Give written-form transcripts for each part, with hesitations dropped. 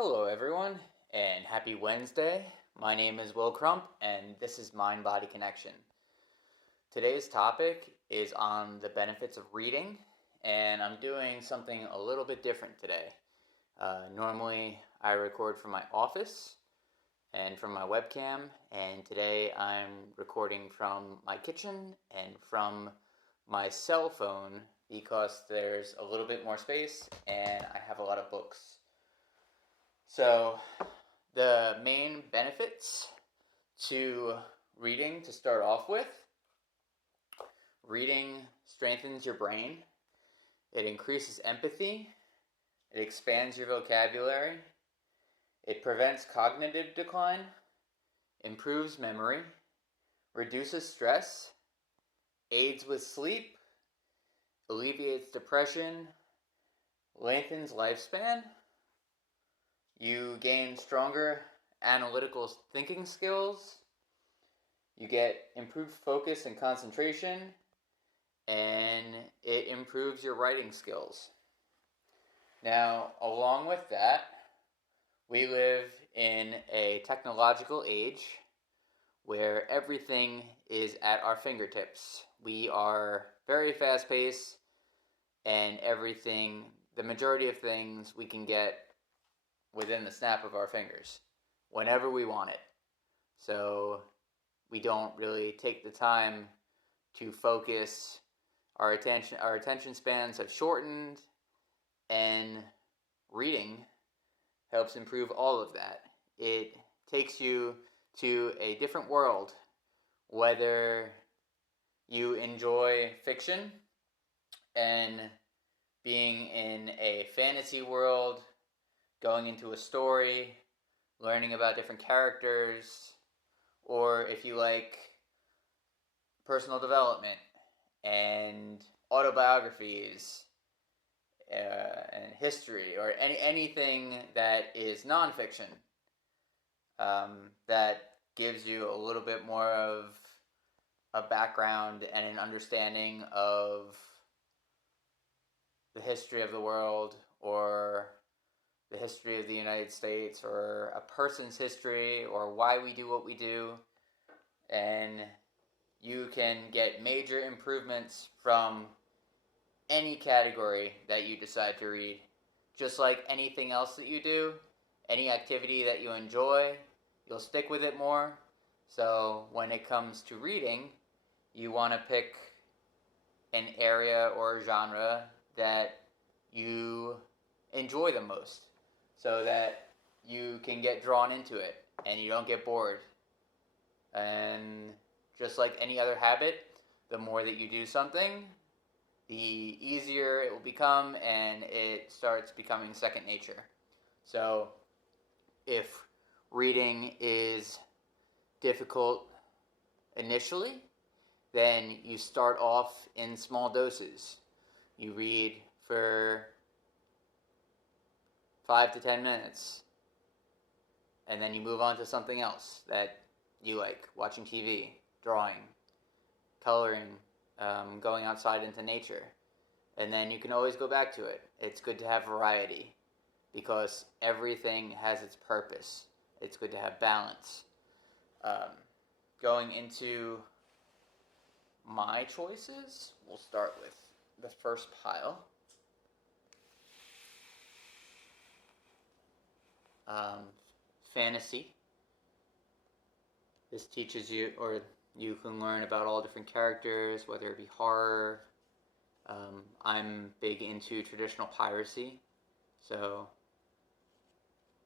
Hello, everyone, and happy Wednesday. My name is Will Crump, and this is Mind Body Connection. Today's topic is on the benefits of reading, and I'm doing something a little bit different today. Normally, I record from my office and from my webcam, and today I'm recording from my kitchen and from my cell phone because there's a little bit more space and I have a lot of books. So, the main benefits to reading to start off with: reading strengthens your brain, it increases empathy, it expands your vocabulary, it prevents cognitive decline, improves memory, reduces stress, aids with sleep, alleviates depression, lengthens lifespan. You gain stronger analytical thinking skills. You get improved focus and concentration, and it improves your writing skills. Now, along with that, we live in a technological age where everything is at our fingertips. We are very fast paced, and the majority of things we can get within the snap of our fingers whenever we want it. So we don't really take the time to focus. Our attention spans have shortened, and reading helps improve all of that. It takes you to a different world, whether you enjoy fiction and being in a fantasy world, going into a story, learning about different characters, or if you like personal development and autobiographies and history, or anything that is nonfiction, that gives you a little bit more of a background and an understanding of the history of the world, or the history of the United States, or a person's history, or why we do what we do. And you can get major improvements from any category that you decide to read. Just like anything else that you do, any activity that you enjoy, you'll stick with it more. So when it comes to reading, you want to pick an area or genre that you enjoy the most, so that you can get drawn into it and you don't get bored. And just like any other habit, the more that you do something, the easier it will become, and it starts becoming second nature. So if reading is difficult initially, then you start off in small doses. You read for 5 to 10 minutes, and then you move on to something else that you like: watching TV, drawing, coloring, going outside into nature. And then you can always go back to it. It's good to have variety because everything has its purpose. It's good to have balance. Going into my choices, we'll start with the first pile. Fantasy. This teaches you, or you can learn about all different characters, whether it be horror. I'm big into traditional piracy, so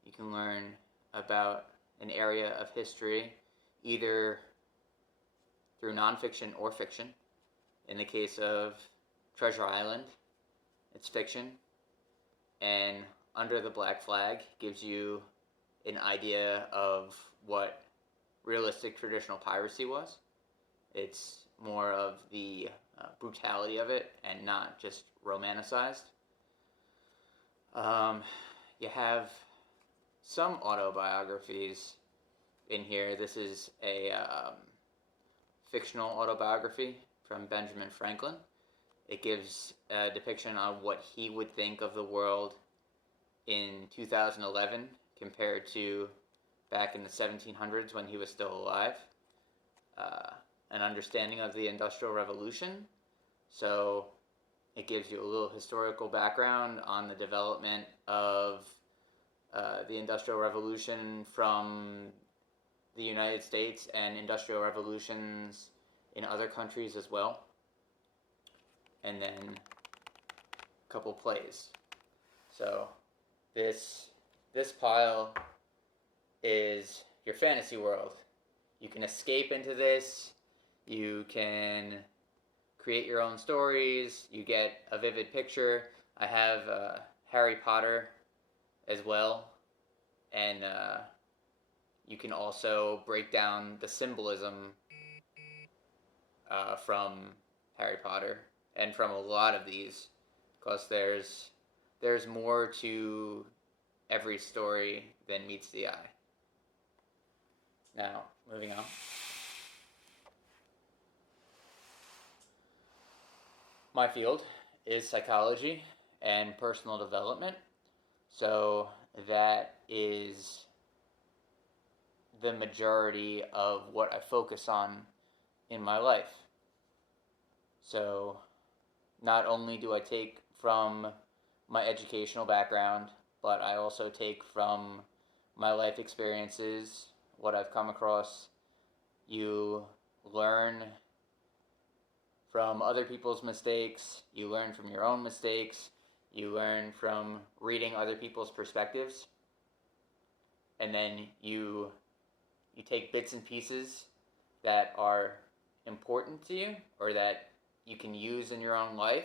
you can learn about an area of history either through nonfiction or fiction. In the case of Treasure Island, it's fiction, and Under the Black Flag gives you an idea of what realistic traditional piracy was. It's more of the brutality of it and not just romanticized. You have some autobiographies in here. This is a fictional autobiography from Benjamin Franklin. It gives a depiction on what he would think of the world in 2011 compared to back in the 1700s when he was still alive. An understanding of the Industrial Revolution. So it gives you a little historical background on the development of the Industrial Revolution from the United States and industrial revolutions in other countries as well. And then a couple plays. So this pile is your fantasy world. You can escape into this. You can create your own stories. You get a vivid picture. I have Harry Potter as well. And you can also break down the symbolism from Harry Potter and from a lot of these, because there's more to every story than meets the eye. Now, moving on. My field is psychology and personal development, so that is the majority of what I focus on in my life. So not only do I take from my educational background, but I also take from my life experiences, what I've come across. You learn from other people's mistakes, you learn from your own mistakes, you learn from reading other people's perspectives, and then you take bits and pieces that are important to you or that you can use in your own life,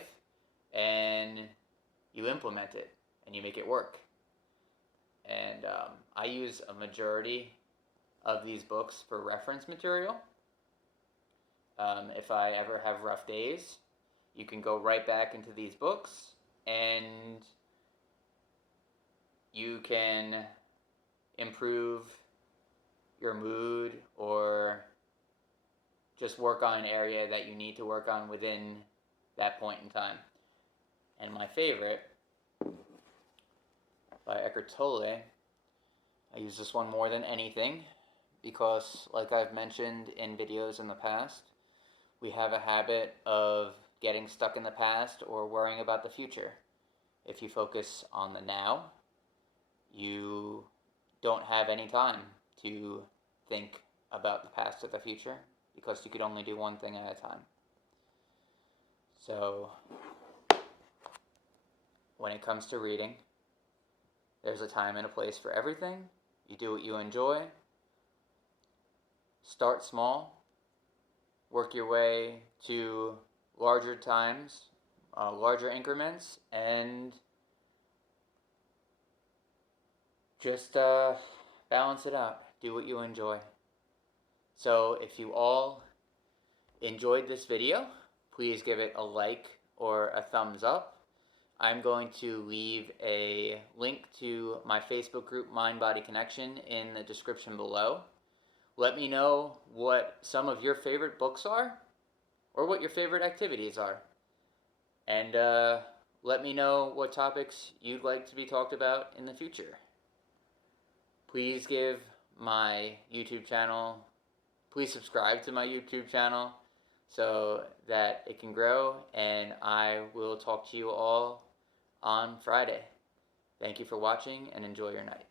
and you implement it and you make it work. And I use a majority of these books for reference material. If I ever have rough days, you can go right back into these books and you can improve your mood or just work on an area that you need to work on within that point in time. And my favorite, by Eckhart Tolle, I use this one more than anything because, like I've mentioned in videos in the past, we have a habit of getting stuck in the past or worrying about the future. If you focus on the now, you don't have any time to think about the past or the future because you could only do one thing at a time. So when it comes to reading, there's a time and a place for everything. You do what you enjoy. Start small. Work your way to larger times, larger increments, and just balance it out. Do what you enjoy. So if you all enjoyed this video, please give it a like or a thumbs up. I'm going to leave a link to my Facebook group, Mind Body Connection, in the description below. Let me know what some of your favorite books are or what your favorite activities are. And let me know what topics you'd like to be talked about in the future. Please give my YouTube channel, please subscribe to my YouTube channel so that it can grow, and I will talk to you all on Friday. Thank you for watching and enjoy your night.